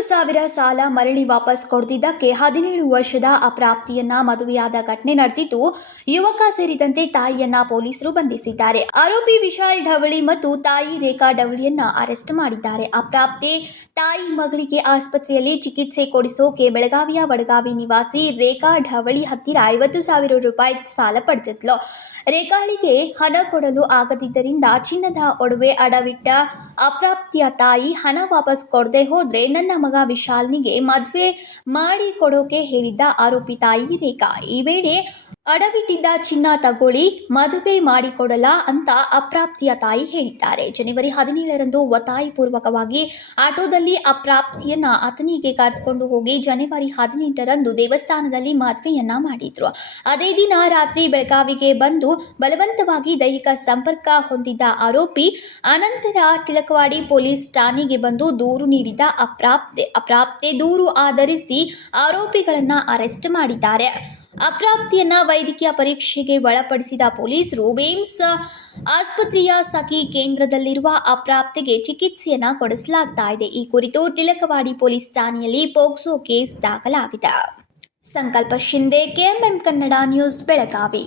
50,000 ಸಾಲ ಮರಳಿ ವಾಪಸ್ ಕೊಡದಿದ್ದಕ್ಕೆ 17 ವರ್ಷದ ಅಪ್ರಾಪ್ತಿಯನ್ನ ಮದುವೆಯಾದ ಘಟನೆ ನಡೆದಿದ್ದು, ಯುವಕ ಸೇರಿದಂತೆ ತಾಯಿಯನ್ನ ಪೊಲೀಸರು ಬಂಧಿಸಿದ್ದಾರೆ. ಆರೋಪಿ ವಿಶಾಲ್ ಢವಳಿ ಮತ್ತು ತಾಯಿ ರೇಖಾ ಢವಳಿಯನ್ನ ಅರೆಸ್ಟ್ ಮಾಡಿದ್ದಾರೆ. ಅಪ್ರಾಪ್ತೆ ತಾಯಿ ಮಗಳಿಗೆ ಆಸ್ಪತ್ರೆಯಲ್ಲಿ ಚಿಕಿತ್ಸೆ ಕೊಡಿಸೋಕೆ ಬೆಳಗಾವಿಯ ವಡಗಾವಿ ನಿವಾಸಿ ರೇಖಾ ಢವಳಿ ಹತ್ತಿರ 50,000 ರೂಪಾಯಿ ಸಾಲ ಪಡೆದಿದ್ಲು. ರೇಖಾಳಿಗೆ ಹಣ ಕೊಡಲು ಆಗದಿದ್ದರಿಂದ ಚಿನ್ನದ ಒಡವೆ ಅಡವಿಟ್ಟ ಅಪ್ರಾಪ್ತಿಯ ತಾಯಿ ಹಣ ವಾಪಸ್ ಕೊಡದೆ ಹೋದ್ರೆ ನನ್ನ ಮಗ ವಿಶಾಲ್ನಿಗೆ ಮದುವೆ ಮಾಡಿ ಕೊಡೋಕೆ ಹೇಳಿದ್ದ ಆರೋಪಿ ತಾಯಿ ರೇಖಾ. ಈ ವೇಳೆ ಅಡವಿಟ್ಟಿದ್ದ ಚಿನ್ನ ತಗೊಳ್ಳಿ, ಮದುವೆ ಮಾಡಿಕೊಡಲ್ಲ ಅಂತ ಅಪ್ರಾಪ್ತಿಯ ತಾಯಿ ಹೇಳಿದ್ದಾರೆ. ಜನವರಿ 17ರಂದು ಒತ್ತಾಯಪೂರ್ವಕವಾಗಿ ಆಟೋದಲ್ಲಿ ಅಪ್ರಾಪ್ತಿಯನ್ನ ಆತನಿಗೆ ಕರೆದುಕೊಂಡು ಹೋಗಿ ಜನವರಿ 18ರಂದು ದೇವಸ್ಥಾನದಲ್ಲಿ ಮದುವೆಯನ್ನ ಮಾಡಿದ್ರು. ಅದೇ ದಿನ ರಾತ್ರಿ ಬೆಳಗಾವಿಗೆ ಬಂದು ಬಲವಂತವಾಗಿ ದೈಹಿಕ ಸಂಪರ್ಕ ಹೊಂದಿದ್ದ ಆರೋಪಿ ಅನಂತರ ಟಿಳಕವಾಡಿ ಪೊಲೀಸ್ ಠಾಣೆಗೆ ಬಂದು ದೂರು ನೀಡಿದ ಅಪ್ರಾಪ್ತೆ ದೂರು ಆಧರಿಸಿ ಆರೋಪಿಗಳನ್ನ ಅರೆಸ್ಟ್ ಮಾಡಿದ್ದಾರೆ. ಅಪ್ರಾಪ್ತಿಯನ್ನ ವೈದ್ಯಕೀಯ ಪರೀಕ್ಷೆಗೆ ಒಳಪಡಿಸಿದ ಪೊಲೀಸರು ಬೇಮ್ಸ್ ಆಸ್ಪತ್ರೆಯ ಸಖಿ ಕೇಂದ್ರದಲ್ಲಿರುವ ಅಪ್ರಾಪ್ತಿಗೆ ಚಿಕಿತ್ಸೆಯನ್ನ ಕೊಡಿಸಲಾಗ್ತಾ ಇದೆ. ಈ ಕುರಿತು ಟಿಳಕವಾಡಿ ಪೊಲೀಸ್ ಠಾಣೆಯಲ್ಲಿ ಪೋಕ್ಸೋ ಕೇಸ್ ದಾಖಲಾಗಿದೆ. ಸಂಕಲ್ಪ ಶಿಂದೆ, ಕೆಎಂಎಂ ಕನ್ನಡ ನ್ಯೂಸ್, ಬೆಳಗಾವಿ.